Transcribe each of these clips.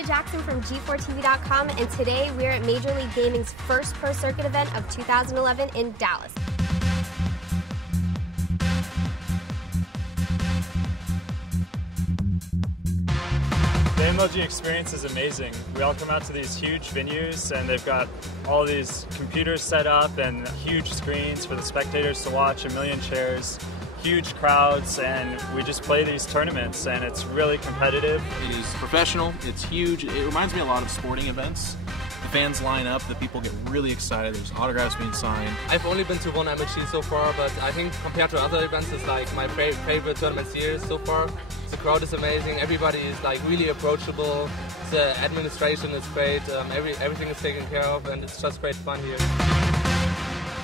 Leah Jackson from G4TV.com, and today we're at Major League Gaming's first Pro Circuit event of 2011 in Dallas. The MLG experience is amazing. We all come out to these huge venues and they've got all these computers set up and huge screens for the spectators to watch, a million chairs, huge crowds, and we just play these tournaments and it's really competitive. It is professional, it's huge. It reminds me a lot of sporting events. The fans line up, the people get really excited, there's autographs being signed. I've only been to one MLG so far, but I think compared to other events, it's like my favorite tournament series so far. The crowd is amazing, everybody is like really approachable, the administration is great, everything is taken care of, and it's just great fun here.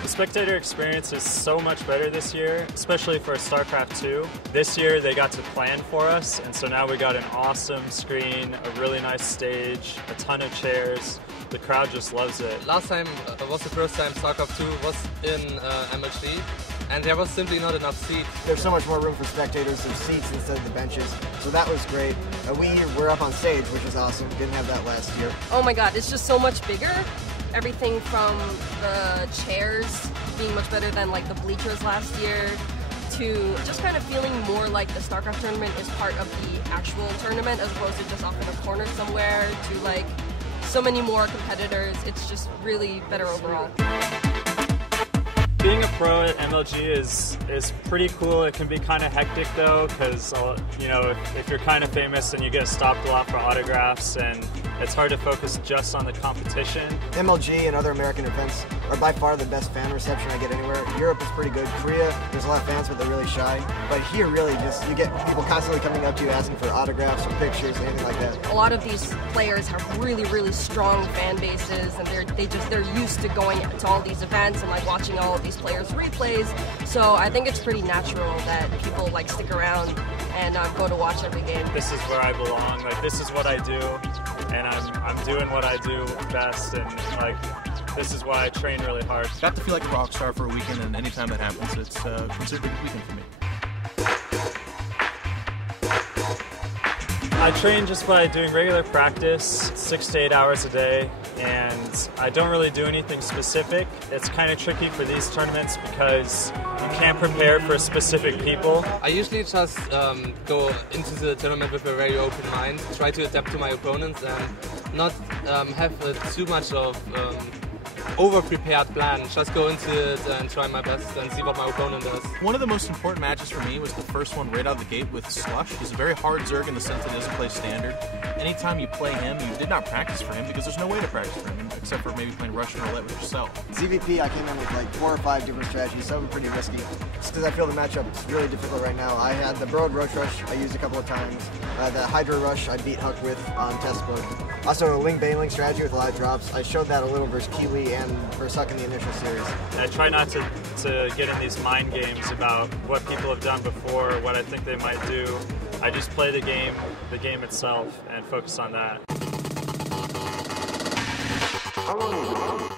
The spectator experience is so much better this year, especially for StarCraft 2. This year they got to plan for us, and so now we got an awesome screen, a really nice stage, a ton of chairs. The crowd just loves it. Last time was the first time StarCraft 2 was in MLG, and there was simply not enough seats. There's so much more room for spectators, there's seats instead of the benches, so that was great. We were up on stage, which was awesome. Didn't have that last year. Oh my god, it's just so much bigger. Everything from the chairs being much better than like the bleachers last year, to just kind of feeling more like the StarCraft tournament is part of the actual tournament as opposed to just off in a corner somewhere, to like so many more competitors. It's just really better overall. Being a pro at MLG is pretty cool. It can be kind of hectic though, because you know, if you're kind of famous and you get stopped a lot for autographs, and it's hard to focus just on the competition. MLG and other American events are by far the best fan reception I get anywhere. Europe is pretty good. Korea, there's a lot of fans, but they're really shy. But here, really, you get people constantly coming up to you asking for autographs or pictures, anything like that. A lot of these players have really strong fan bases, and they're used to going to all these events and like watching all of these players' replays. So I think it's pretty natural that people like stick around and go to watch every game. This is where I belong. Like, this is what I do, and I'm doing what I do best, and like, this is why I train really hard. Got to feel like a rock star for a weekend, and anytime that happens, it's considered a good weekend for me. I train just by doing regular practice, 6 to 8 hours a day, and I don't really do anything specific. It's kind of tricky for these tournaments because you can't prepare for specific people. I usually just go into the tournament with a very open mind, try to adapt to my opponents and not have too much of over-prepared plan. Just go into it and try my best and see what my opponent does. One of the most important matches for me was the first one right out of the gate with Slush. He's a very hard Zerg in the sense that he doesn't play standard. Anytime you play him, you did not practice for him because there's no way to practice for him except for maybe playing Russian roulette with yourself. ZVP, I came in with like 4 or 5 different strategies, some of them pretty risky. Just because I feel the matchup is really difficult right now. I had the Broad Roach Rush I used a couple of times. The Hydra Rush I beat Huck with on test mode. Also a Ling Bailing strategy with a lot of drops. I showed that a little versus Kiwi and versus Huck in the initial series. I try not to get in these mind games about what people have done before, what I think they might do. I just play the game itself, and focus on that.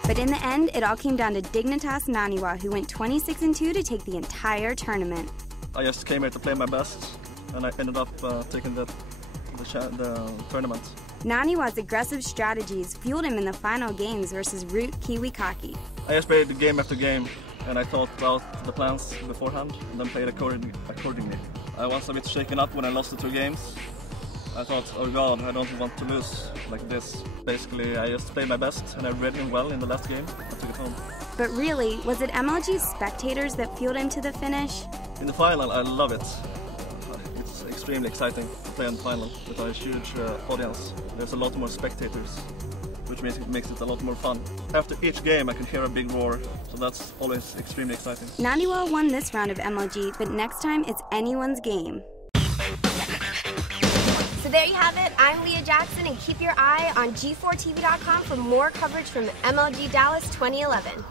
But in the end, it all came down to Dignitas Naniwa, who went 26-2 to take the entire tournament. I just came here to play my best, and I ended up taking the tournament. Naniwa's aggressive strategies fueled him in the final games versus Root Kiwikaki. I just played game after game, and I thought about the plans beforehand, and then played accordingly. I was a bit shaken up when I lost the 2 games. I thought, oh god, I don't want to lose like this. Basically, I just played my best, and I read him well in the last game. I took it home. But really, was it MLG's spectators that fueled him to the finish? In the final, I love it. It's extremely exciting to play in the final with a huge audience. There's a lot more spectators, which makes it a lot more fun. After each game I can hear a big roar, so that's always extremely exciting. Naniwa won this round of MLG, but next time it's anyone's game. So there you have it. I'm Leah Jackson, and keep your eye on G4TV.com for more coverage from MLG Dallas 2011.